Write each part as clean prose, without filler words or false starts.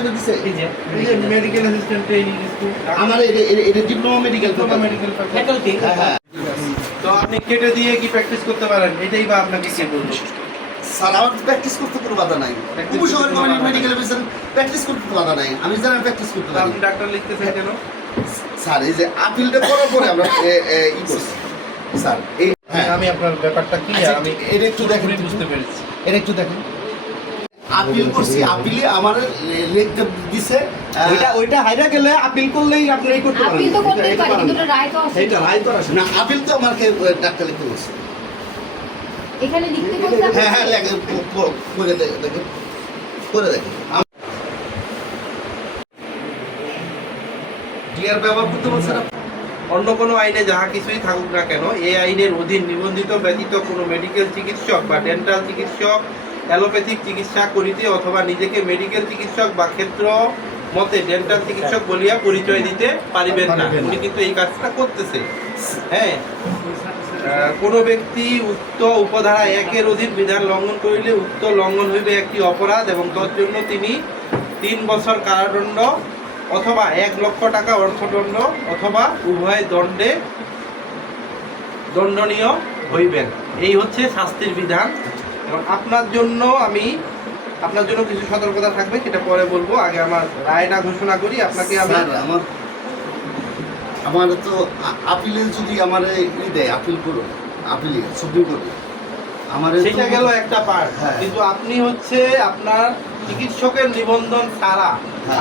হিসেবে দিছে এই যে মেডিকেল অ্যাসিস্ট্যান্ট ট্রেনিং স্কুল আমার এটা ডিপ্লোমা মেডিকেল ফ্যাকাল্টি। হ্যাঁ তো আপনি কেটে দিয়ে কি প্র্যাকটিস করতে পারেন, এটাই বা আপনাকে কে বলবো? স্যার আমার প্র্যাকটিস করতে কোনো বাধা নাই, উপশহর গভর্নমেন্ট মেডিকেল অফিসার প্র্যাকটিস করতে বাধা নাই, আমি জানি প্র্যাকটিস করতে পারি। আপনি ডাক্তার লিখতেছেন কেন? স্যার এই যে আপিলটা করার পরে আমরা ই করছি স্যার। এই হ্যাঁ আমি আপনার ব্যাপারটা কি আমি এটা একটু দেখেন, বুঝতে পেরেছি। এটা একটু দেখেন। আপিল করছি, আপিলে আমার লিখতে দিছে ওইটা হাইরা গেলে আপিল করলেই আপনি এই করতে পারেন। আপিল তো করতেই পারি, কিন্তু এটা রায় তো আছে। এটা রায় তো আসে না, আপিল তো আমাকে ডাক্তার লিখতে বলছে। এখানে লিখতে বলতে হ্যাঁ হ্যাঁ লেখে করে দেখেন, করে দেখেন। ক্লিয়ার ব্যবহার করতে বলছে না। অন্য কোনো আইনে যাহা কিছুই থাকুক না কেন, এই আইনের অধীন নিবন্ধিত ব্যতীত কোনো মেডিকেল চিকিৎসক বা ডেন্টাল চিকিৎসক অ্যালোপ্যাথিক চিকিৎসা করিতে অথবা নিজেকে মেডিকেল চিকিৎসক বা ক্ষেত্র মতে ডেন্টাল চিকিৎসক বলিয়া পরিচয় দিতে পারিবেন না। উনি কিন্তু এই কাজটা করতেছে। হ্যাঁ, কোনো ব্যক্তি উক্ত উপধারা 1-এর অধীন বিধান লঙ্ঘন করিলে উক্ত লঙ্ঘন হইবে একটি অপরাধ এবং তজ্জন্য তিনি 3 বছর কারাদণ্ড অথবা 1 লক্ষ টাকা অর্থদণ্ড অথবা উভয় দণ্ডে দণ্ডনীয় হইবেন। এই হচ্ছে শাস্তির বিধান। এবং আপনার জন্য কিছু সতর্কতা থাকবে, সেটা পরে বলবো। আগে আমার রায়টা ঘোষণা করি। আপনাকে আমি আমার তো আপিলে যদি আমার দেয়, আপিল করো, আপিলে সুপ্রিম কোর্টে আমার সেটা গেল একটা পার্ট। হ্যাঁ। কিন্তু আপনি হচ্ছে আপনার চিকিৎসকের নিবন্ধন ছাড়া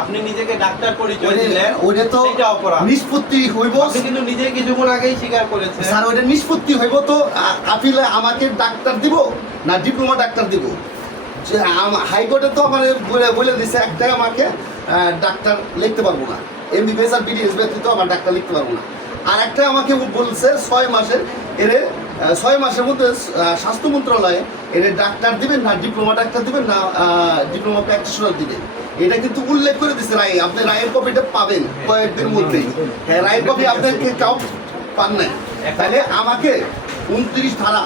আপনি নিজেকে ডাক্তার পরিচয় দিলেন, ওটা তো সেটা অপরাধ। নিষ্পত্তি হইব। আপনি কিন্তু নিজে কিছুক্ষণ আগেই স্বীকার করেছেন। স্যার ওটা নিষ্পত্তি হইব তো আপিলে আমাকে ডাক্তার দিব না ডিপ্লোমা ডাক্তার দিব? যে হাইকোর্টে তো আমার বলে দিছে একটা আমাকে ডাক্তার লিখতে পারবো না, এমবিবিএস আর বিডিএস ব্যতীত আমার ডাক্তার লিখতে পারবো না। আর একটা আমাকে বলছে 6 মাসের এর 6 মাসের মধ্যে স্বাস্থ্য মন্ত্রণালয়ে এর ডাক্তার দিবেন না ডিপ্লোমা ডাক্তার দিবেন না ডিপ্লোমা প্র্যাকটিশনার দিবেন। এটা কিন্তু উল্লেখ করে দিচ্ছে রায়। আপনি রায়ের কপিটা পাবেন কয়েকদিনের মধ্যেই। হ্যাঁ, রায়ের কপি আপনাকে কাউ পান নাই। তাহলে আমাকে 29 ধারা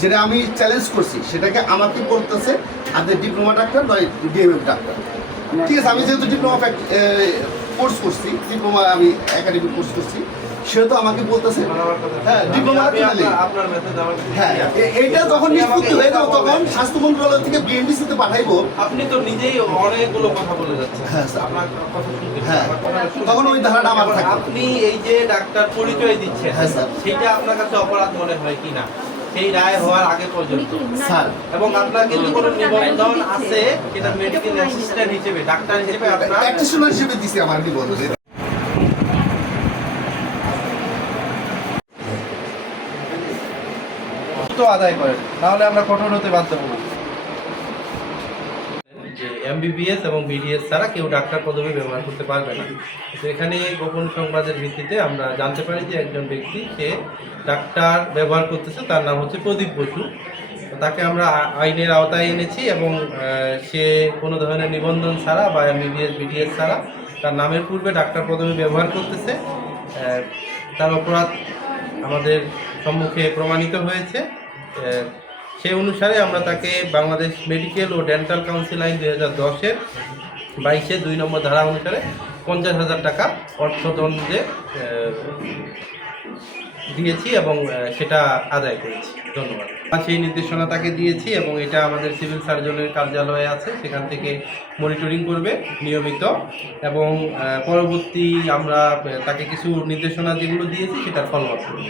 যেটা আমি চ্যালেঞ্জ করছি সেটাকে আমাকে বলতেছে আপনি ডিপ্লোমা ডাক্তার নয় ডিএমএফ ডাক্তার। ঠিক আছে, আমি যেহেতু ডিপ্লোমা কোর্স করছি, ডিপ্লোমা আমি একাডেমিক কোর্স করছি, সেহেতু আমাকে বলতেছে হ্যাঁ ডিপ্লোমা। হ্যাঁ, এইটা যখন নিষ্পত্তি হয়ে যাবে তখন স্বাস্থ্য মন্ত্রণালয় থেকে বিএমডিসিতে পাঠাইবো। আপনি তো নিজেই অনেকগুলো কথা বলে যাচ্ছেন। হ্যাঁ স্যার, আপনার কথা শুনতে হ্যাঁ তখন ওই ধারাটা আমার থাকে। আপনি এই যে ডাক্তার পরিচয় দিচ্ছেন, হ্যাঁ স্যার, সেটা আপনার কাছে অপরাধ মনে হয় কিনা সেই রায় হওয়ার আগে পর্যন্ত? স্যার এবং আপনার কিন্তু কোনো নিবন্ধন আছে সেটা মেডিকেল অ্যাসিস্ট্যান্ট হিসেবে, ডাক্তার হিসেবে আপনার প্র্যাকটিশনার হিসেবে দিছি আমার নিবন্ধন। তো আদায় করেন, তাহলে আমরা কঠোর হতে বাধ্য হব। যে এমবিবিএস এবং বিডিএস ছাড়া কেউ ডাক্তার পদবি ব্যবহার করতে পারবে না। তো এখানে গোপন সংবাদের ভিত্তিতে আমরা জানতে পারি যে একজন ব্যক্তি সে ডাক্তার ব্যবহার করতেছে, তার নাম হচ্ছে প্রদীপ বসু। তাকে আমরা আইনের আওতায় এনেছি এবং সে কোনো ধরনের নিবন্ধন ছাড়া বা এমবিবিএস বিডিএস ছাড়া তার নামের পূর্বে ডাক্তার পদবি ব্যবহার করতেছে। তার অপরাধ আমাদের সম্মুখে প্রমাণিত হয়েছে। সেই অনুসারে আমরা তাকে বাংলাদেশ মেডিকেল ও ডেন্টাল কাউন্সিল আইন 2010-এর 22-এর 2 নম্বর ধারা অনুসারে 50,000 টাকা অর্থদণ্ডে দিয়েছি এবং সেটা আদায় করেছি। ধন্যবাদ। সেই নির্দেশনা তাকে দিয়েছি এবং এটা আমাদের সিভিল সার্জনের কার্যালয়ে আছে, সেখান থেকে মনিটরিং করবে নিয়মিত এবং পরবর্তী আমরা তাকে কিছু নির্দেশনা যেগুলো দিয়েছি সেটার ফলো আপ করব।